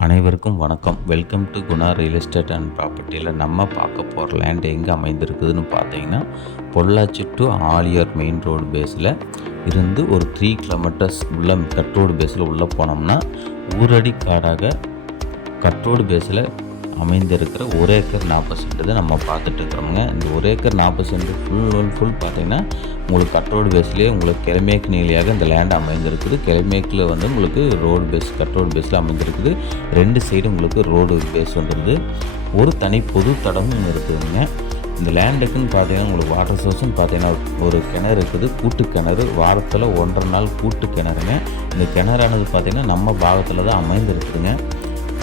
அனைவருக்கும் வணக்கம். Welcome to Guna real estate and ப்ராப்பர்ட்டியில் நம்ம பார்க்க போகிற லேண்ட் எங்கே அமைந்திருக்குதுன்னு பார்த்தீங்கன்னா Pollachi to Aliyar main road பேஸில் இருந்து ஒரு த்ரீ கிலோமீட்டர்ஸ் உள்ள கட் ரோடு பேஸில் உள்ளே போனோம்னா ஊரடி காடாக கட் ரோடு பேஸில் அமைந்திருக்கிற ஒரு ஏக்கர் நாற்பது சென்ட் தான் நம்ம பார்த்துட்டு இருக்கிறோங்க இந்த ஒரு ஏக்கர் நாற்பது சென்ட் ஃபுல் அண்ட் ஃபுல் பார்த்தீங்கன்னா உங்களுக்கு கட் ரோடு பேஸ்லேயே உங்களுக்கு கிழமேக்கு நிலையாக இந்த லேண்ட் அமைந்திருக்குது. கிழமேக்கில் வந்து உங்களுக்கு ரோடு பேஸ் கட் ரோடு பேஸில் அமைந்திருக்குது. ரெண்டு சைடு உங்களுக்கு ரோடு பேஸ் வந்துருது. ஒரு தனி பொது தடமும் இருக்குதுங்க. இந்த லேண்டுக்குன்னு பார்த்தீங்கன்னா உங்களுக்கு வாட்டர் சோர்ஸ்னு பார்த்தீங்கன்னா ஒரு கிணறு இருக்குது. கூட்டு கிணறு வாரத்தில் ஒன்றரை நாள் கூட்டு கிணறுங்க. இந்த கிணறானது பார்த்தீங்கன்னா நம்ம பாகத்தில் தான் அமைந்திருக்குதுங்க.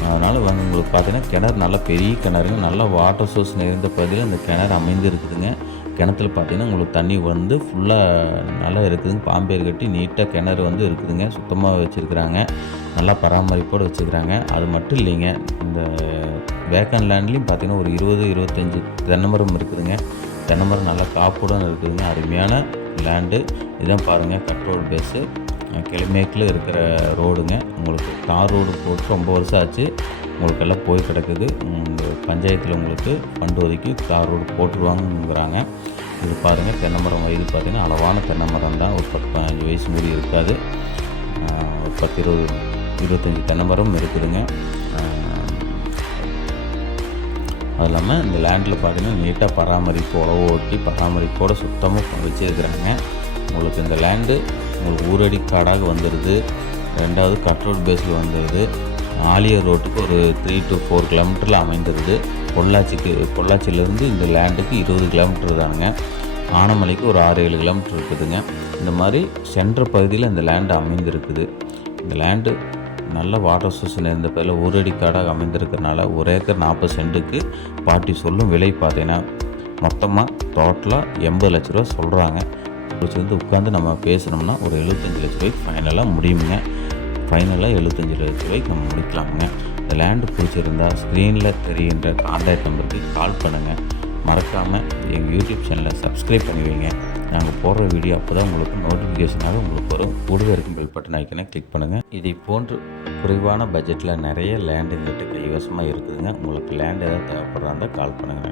அதனால் வந்து உங்களுக்கு பார்த்தீங்கன்னா கிணறு நல்ல பெரிய கிணறுங்க. நல்ல வாட்டர் சோர்ஸ் நிறைந்த பகுதியில் அந்த கிணறு அமைந்திருக்குதுங்க. கிணத்துல பார்த்தீங்கன்னா உங்களுக்கு தண்ணி வந்து ஃபுல்லாக நல்லா இருக்குதுங்க. பாம்பேர் கட்டி நீட்டாக கிணறு வந்து இருக்குதுங்க. சுத்தமாக வச்சுருக்குறாங்க. நல்லா பராமரிப்போடு வச்சுருக்குறாங்க. அது மட்டும் இல்லைங்க. இந்த வேக்கன் லேண்ட்லேயும் பார்த்தீங்கன்னா ஒரு இருபது இருபத்தஞ்சி தென்னமரம் இருக்குதுங்க. தென்னைமரம் நல்லா காப்புடன் இருக்குதுங்க. அருமையான லேண்டு இதான் பாருங்கள் கட்ரோல் பேஸு கிளிமேக்கில் இருக்கிற ரோடுங்க. உங்களுக்கு தார் ரோடு போட்டு ரொம்ப வருஷம் ஆச்சு. உங்களுக்கு எல்லாம் போய் கிடக்குது. பஞ்சாயத்தில் உங்களுக்கு ஃபண்டு ஒதுக்கி தார் ரோடு போட்டுருவாங்கங்கிறாங்க. இது பாருங்கள் தென்னை மரம் வயது பார்த்திங்கன்னா அளவான தென்னை மரம் தான். ஒரு பத்து பதினஞ்சு வயசு முடி இருக்காது. ஒரு பத்து இருபது இருபத்தஞ்சி தென்னை மரம் இருக்குதுங்க அது இல்லாமல் இந்த லேண்டில் பார்த்தீங்கன்னா நீட்டாக பராமரிப்பு உழவு ஓட்டி பராமரிப்போடு சுத்தமாக வச்சுருக்குறாங்க. உங்களுக்கு இந்த லேண்டு உங்களுக்கு ஊரடி காடாக வந்துடுது ரெண்டாவது கட் ரோட் பேஸில் வந்துடுது ஆலியர் ரோட்டுக்கு ஒரு த்ரீ டு ஃபோர் கிலோமீட்டரில் அமைந்துருது. பொள்ளாச்சிக்கு பொள்ளாச்சியிலேருந்து இந்த லேண்டுக்கு இருபது கிலோமீட்டர் தானுங்க. ஆனமலைக்கு ஒரு ஆறு ஏழு கிலோமீட்டர் இருக்குதுங்க. இந்த மாதிரி சென்ற பகுதியில் இந்த லேண்டு அமைந்திருக்குது. இந்த லேண்டு நல்ல வாட்டர் சோர்ஸ் இருந்த பகுதியில் ஒரு காடாக அமைந்திருக்கிறனால ஒரு ஏக்கர் நாற்பது சென்ட்டுக்கு பாட்டி சொல்லும் விலை பார்த்தீங்கன்னா மொத்தமாக டோட்டலாக எண்பது லட்ச ரூபா சொல்கிறாங்க பிடிச்சிருந்து உட்காந்து நம்ம பேசுனோம்னா ஒரு எழுபத்தஞ்சு லட்ச ரூபாய்க்கு ஃபைனலாக முடியுங்க ஃபைனலாக எழுபத்தஞ்சு லட்ச ரூபாய்க்கு நம்ம முடிக்கலாமுங்க. இந்த லேண்டு பிடிச்சிருந்தா ஸ்க்ரீனில் தெரிகின்ற கான்டாக்ட் நம்பருக்கு கால் பண்ணுங்கள் மறக்காமல் எங்கள் யூடியூப் சேனலை சப்ஸ்கிரைப் பண்ணுவீங்க நாங்கள் போடுற வீடியோ அப்போ தான் உங்களுக்கு நோட்டிஃபிகேஷனாக உங்களுக்கு வரும். கூடவே இருக்கும் பெல் பட்டன் ஐக்கனை கிளிக் பண்ணுங்கள் இதை போன்று குறைவான பட்ஜெட்டில் நிறைய லேண்டு எங்கள்கிட்ட கைவசமாக இருக்குதுங்க. உங்களுக்கு லேண்ட் ஏதாவது தேவைப்படுறா இருந்தால் கால் பண்ணுங்கள்